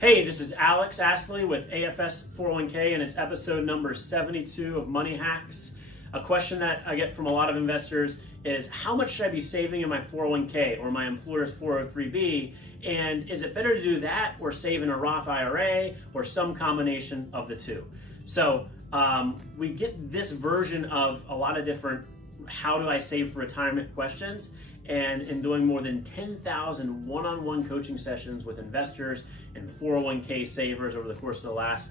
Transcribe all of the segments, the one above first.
Hey, this is Alex Astley with AFS 401k, and it's episode number 72 of Money Hacks. A question that I get from a lot of investors is, how much should I be saving in my 401k or my employer's 403b? And is it better to do that or save in a Roth IRA or some combination of the two? So we get this version of a lot of different how do I save for retirement questions. And in doing more than 10,000 one-on-one coaching sessions with investors and 401k savers over the course of the last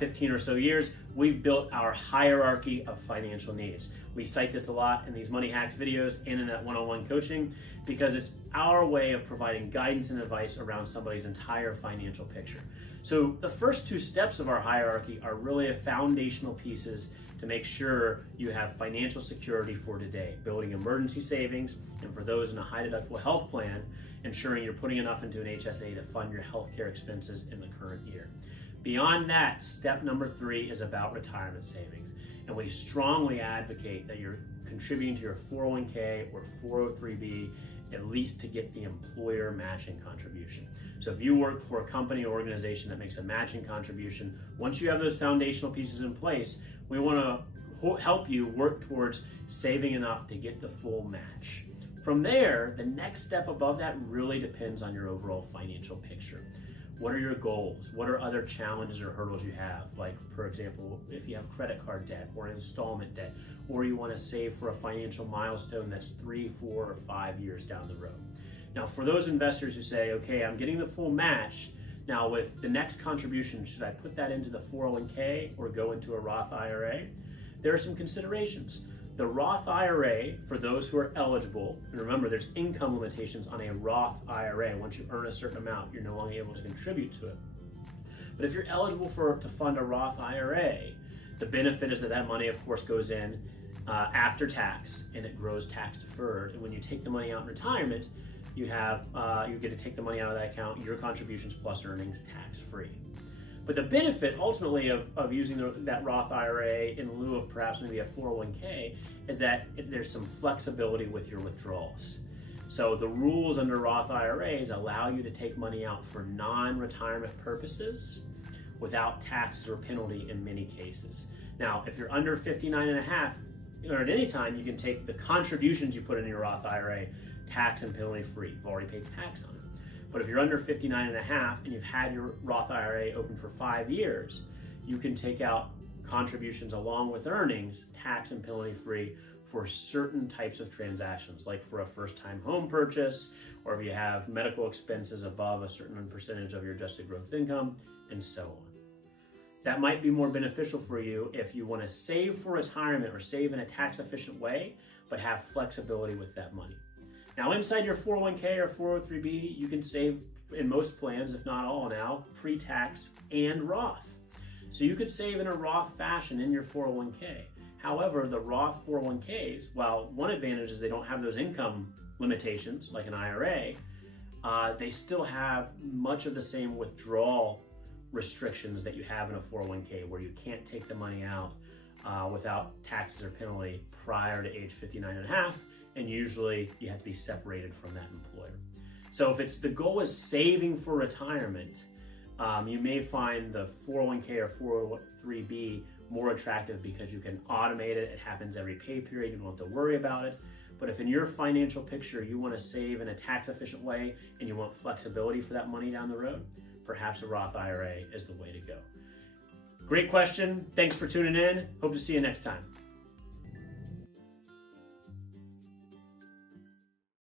15 or so years, we've built our hierarchy of financial needs. We cite this a lot in these Money Hacks videos and in that one-on-one coaching because it's our way of providing guidance and advice around somebody's entire financial picture. So the first two steps of our hierarchy are really foundational pieces to make sure you have financial security for today, building emergency savings, and for those in a high deductible health plan, ensuring you're putting enough into an HSA to fund your healthcare expenses in the current year. Beyond that, step number 3 is about retirement savings. And we strongly advocate that you're contributing to your 401k or 403b at least to get the employer matching contribution. So if you work for a company or organization that makes a matching contribution, once you have those foundational pieces in place, we want to help you work towards saving enough to get the full match. From there, the next step above that really depends on your overall financial picture. What are your goals? What are other challenges or hurdles you have? Like, for example, if you have credit card debt or installment debt, or you want to save for a financial milestone that's 3, 4, or 5 years down the road. Now, for those investors who say, okay, I'm getting the full match, now with the next contribution, should I put that into the 401k or go into a Roth IRA? There are some considerations. The Roth IRA, for those who are eligible, and remember there's income limitations on a Roth IRA. Once you earn a certain amount, you're no longer able to contribute to it. But if you're eligible to fund a Roth IRA, the benefit is that that money, of course, goes in after tax, and it grows tax deferred. And when you take the money out in retirement, you get to take the money out of that account, your contributions plus earnings, tax-free. But the benefit ultimately of using that Roth IRA in lieu of perhaps maybe a 401k is that there's some flexibility with your withdrawals. So the rules under Roth IRAs allow you to take money out for non-retirement purposes without taxes or penalty in many cases. Now, if you're under 59 and a half, or at any time, you can take the contributions you put in your Roth IRA tax and penalty free. You've already paid tax on it. But if you're under 59 and a half and you've had your Roth IRA open for 5 years, you can take out contributions along with earnings, tax and penalty free, for certain types of transactions, like for a first-time home purchase, or if you have medical expenses above a certain percentage of your adjusted gross income, and so on. That might be more beneficial for you if you want to save for retirement or save in a tax-efficient way, but have flexibility with that money. Now, inside your 401k or 403b, you can save in most plans, if not all now, pre-tax and Roth. So you could save in a Roth fashion in your 401k. However, the Roth 401ks, while one advantage is they don't have those income limitations like an IRA, they still have much of the same withdrawal restrictions that you have in a 401k, where you can't take the money out without taxes or penalty prior to age 59 and a half. And usually you have to be separated from that employer. So if the goal is saving for retirement, you may find the 401k or 403b more attractive because you can automate it. It happens every pay period. You don't have to worry about it. But if in your financial picture you want to save in a tax efficient way and you want flexibility for that money down the road, perhaps a Roth IRA is the way to go. Great question. Thanks for tuning in. Hope to see you next time.